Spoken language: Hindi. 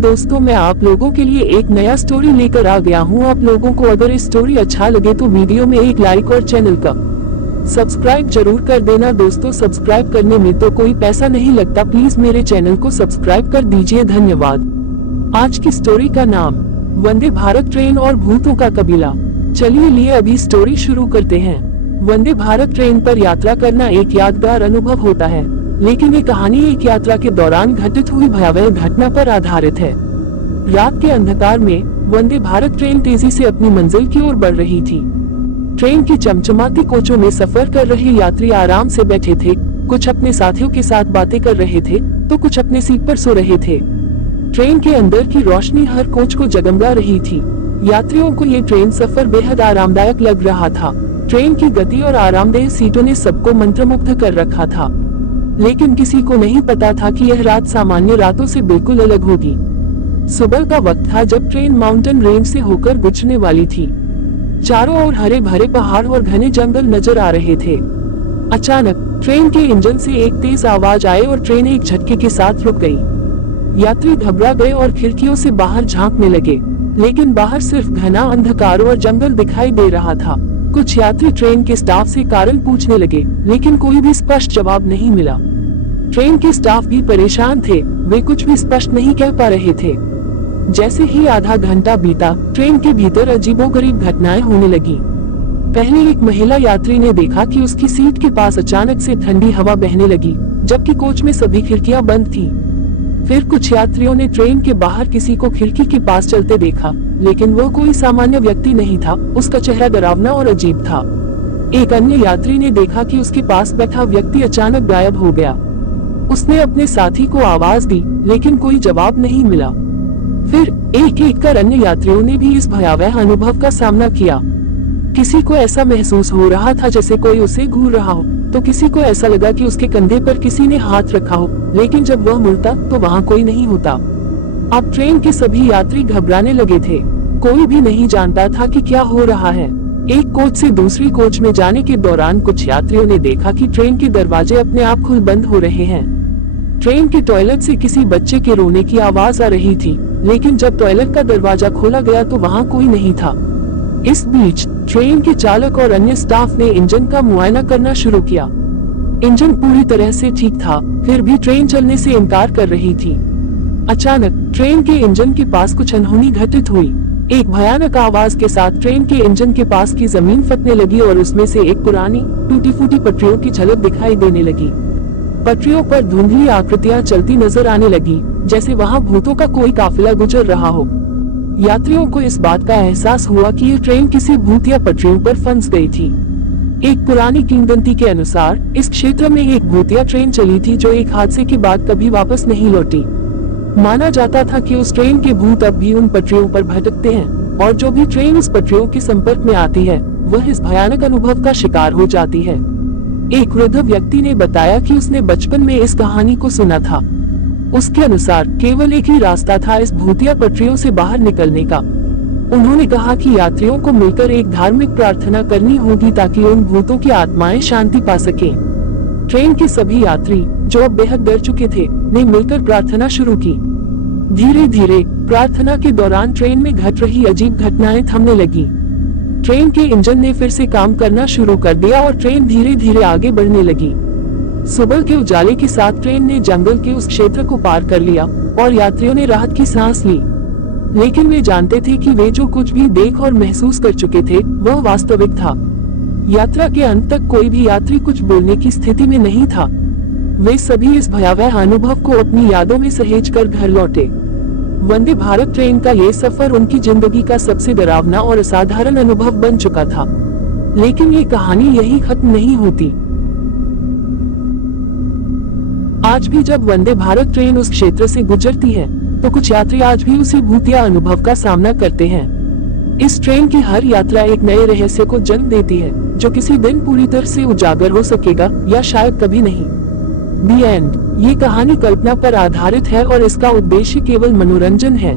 दोस्तों, मैं आप लोगों के लिए एक नया स्टोरी लेकर आ गया हूँ। आप लोगों को अगर इस स्टोरी अच्छा लगे तो वीडियो में एक लाइक और चैनल का सब्सक्राइब जरूर कर देना। दोस्तों, सब्सक्राइब करने में तो कोई पैसा नहीं लगता, प्लीज मेरे चैनल को सब्सक्राइब कर दीजिए, धन्यवाद। आज की स्टोरी का नाम वंदे भारत ट्रेन और भूतों का कबीला। चलिए अभी स्टोरी शुरू करते हैं। वंदे भारत ट्रेन पर यात्रा करना एक यादगार अनुभव होता है, लेकिन ये कहानी एक यात्रा के दौरान घटित हुई भयावह घटना पर आधारित है। रात के अंधकार में वंदे भारत ट्रेन तेजी से अपनी मंजिल की ओर बढ़ रही थी। ट्रेन की चमचमाती कोचों में सफर कर रहे यात्री आराम से बैठे थे, कुछ अपने साथियों के साथ बातें कर रहे थे तो कुछ अपने सीट पर सो रहे थे। ट्रेन के अंदर की रोशनी हर कोच को जगमगा रही थी। यात्रियों को ये ट्रेन सफर बेहद आरामदायक लग रहा था। ट्रेन की गति और आरामदेह सीटों ने सबको मंत्रमुग्ध कर रखा था, लेकिन किसी को नहीं पता था कि यह रात सामान्य रातों से बिल्कुल अलग होगी। सुबह का वक्त था जब ट्रेन माउंटेन रेंज से होकर गुजरने वाली थी। चारों ओर हरे भरे पहाड़ और घने जंगल नजर आ रहे थे। अचानक ट्रेन के इंजन से एक तेज आवाज आई और ट्रेन एक झटके के साथ रुक गई। यात्री घबरा गए और खिड़कियों से बाहर झांकने लगे, लेकिन बाहर सिर्फ घना अंधकार और जंगल दिखाई दे रहा था। कुछ यात्री ट्रेन के स्टाफ से कारण पूछने लगे, लेकिन कोई भी स्पष्ट जवाब नहीं मिला। ट्रेन के स्टाफ भी परेशान थे, वे कुछ भी स्पष्ट नहीं कह पा रहे थे। जैसे ही आधा घंटा बीता, ट्रेन के भीतर अजीबोगरीब घटनाएं होने लगी। पहले एक महिला यात्री ने देखा कि उसकी सीट के पास अचानक से ठंडी हवा बहने लगी, जबकि कोच में सभी खिड़कियां बंद थीं। फिर कुछ यात्रियों ने ट्रेन के बाहर किसी को खिड़की के पास चलते देखा, लेकिन वो कोई सामान्य व्यक्ति नहीं था, उसका चेहरा डरावना और अजीब था। एक अन्य यात्री ने देखा कि उसके पास बैठा व्यक्ति अचानक गायब हो गया। उसने अपने साथी को आवाज दी, लेकिन कोई जवाब नहीं मिला। फिर एक कर अन्य यात्रियों ने भी इस भयावह अनुभव का सामना किया। किसी को ऐसा महसूस हो रहा था जैसे कोई उसे घूर रहा हो, तो किसी को ऐसा लगा कि उसके कंधे पर किसी ने हाथ रखा हो, लेकिन जब वह मुड़ता तो वहाँ कोई नहीं होता। अब ट्रेन के सभी यात्री घबराने लगे थे। कोई भी नहीं जानता था कि क्या हो रहा है। एक कोच से दूसरी कोच में जाने के दौरान कुछ यात्रियों ने देखा कि ट्रेन के दरवाजे अपने आप खुल बंद हो रहे हैं। ट्रेन के टॉयलेट से किसी बच्चे के रोने की आवाज आ रही थी, लेकिन जब टॉयलेट का दरवाजा खोला गया तो वहाँ कोई नहीं था। इस बीच ट्रेन के चालक और अन्य स्टाफ ने इंजन का मुआयना करना शुरू किया। इंजन पूरी तरह से ठीक था, फिर भी ट्रेन चलने से इनकार कर रही थी। अचानक ट्रेन के इंजन के पास कुछ अनहोनी घटित हुई। एक भयानक आवाज के साथ ट्रेन के इंजन के पास की जमीन फटने लगी और उसमें से एक पुरानी टूटी फूटी पटरियों की झलक दिखाई देने लगी। पटरियों पर धुंधली आकृतियां चलती नजर आने लगी, जैसे वहां भूतों का कोई काफिला गुजर रहा हो। यात्रियों को इस बात का एहसास हुआ कि ये ट्रेन किसी भूत या पटरियों पर फंस गई थी। एक पुरानी किंवदंती के अनुसार इस क्षेत्र में एक भूतिया ट्रेन चली थी जो एक हादसे के बाद कभी वापस नहीं लौटी। माना जाता था कि उस ट्रेन के भूत अब भी उन पटरियों पर भटकते हैं, और जो भी ट्रेन उस पटरियों के संपर्क में आती है वह इस भयानक अनुभव का शिकार हो जाती है। एक वृद्ध व्यक्ति ने बताया कि उसने बचपन में इस कहानी को सुना था। उसके अनुसार केवल एक ही रास्ता था इस भूतिया पटरियों से बाहर निकलने का। उन्होंने कहा कि यात्रियों को मिलकर एक धार्मिक प्रार्थना करनी होगी ताकि उन भूतों की आत्माएं शांति पा सकें। ट्रेन के सभी यात्री, जो अब बेहद डर चुके थे, ने मिलकर प्रार्थना शुरू की। धीरे धीरे प्रार्थना के दौरान ट्रेन में घट रही अजीब घटनाएं थमने लगी। ट्रेन के इंजन ने फिर से काम करना शुरू कर दिया और ट्रेन धीरे धीरे आगे बढ़ने लगी। सुबह के उजाले के साथ ट्रेन ने जंगल के उस क्षेत्र को पार कर लिया और यात्रियों ने राहत की सांस ली। लेकिन वे जानते थे कि वे जो कुछ भी देख और महसूस कर चुके थे वह वास्तविक था। यात्रा के अंत तक कोई भी यात्री कुछ बोलने की स्थिति में नहीं था। वे सभी इस भयावह अनुभव को अपनी यादों में सहेज कर घर लौटे। वंदे भारत ट्रेन का ये सफर उनकी जिंदगी का सबसे डरावना और असाधारण अनुभव बन चुका था। लेकिन ये कहानी यही खत्म नहीं होती। आज भी जब वंदे भारत ट्रेन उस क्षेत्र से गुजरती है तो कुछ यात्री आज भी उसी भूतिया अनुभव का सामना करते हैं। इस ट्रेन की हर यात्रा एक नए रहस्य को जन्म देती है, जो किसी दिन पूरी तरह से उजागर हो सकेगा या शायद कभी नहीं। The End। ये कहानी कल्पना पर आधारित है और इसका उद्देश्य केवल मनोरंजन है।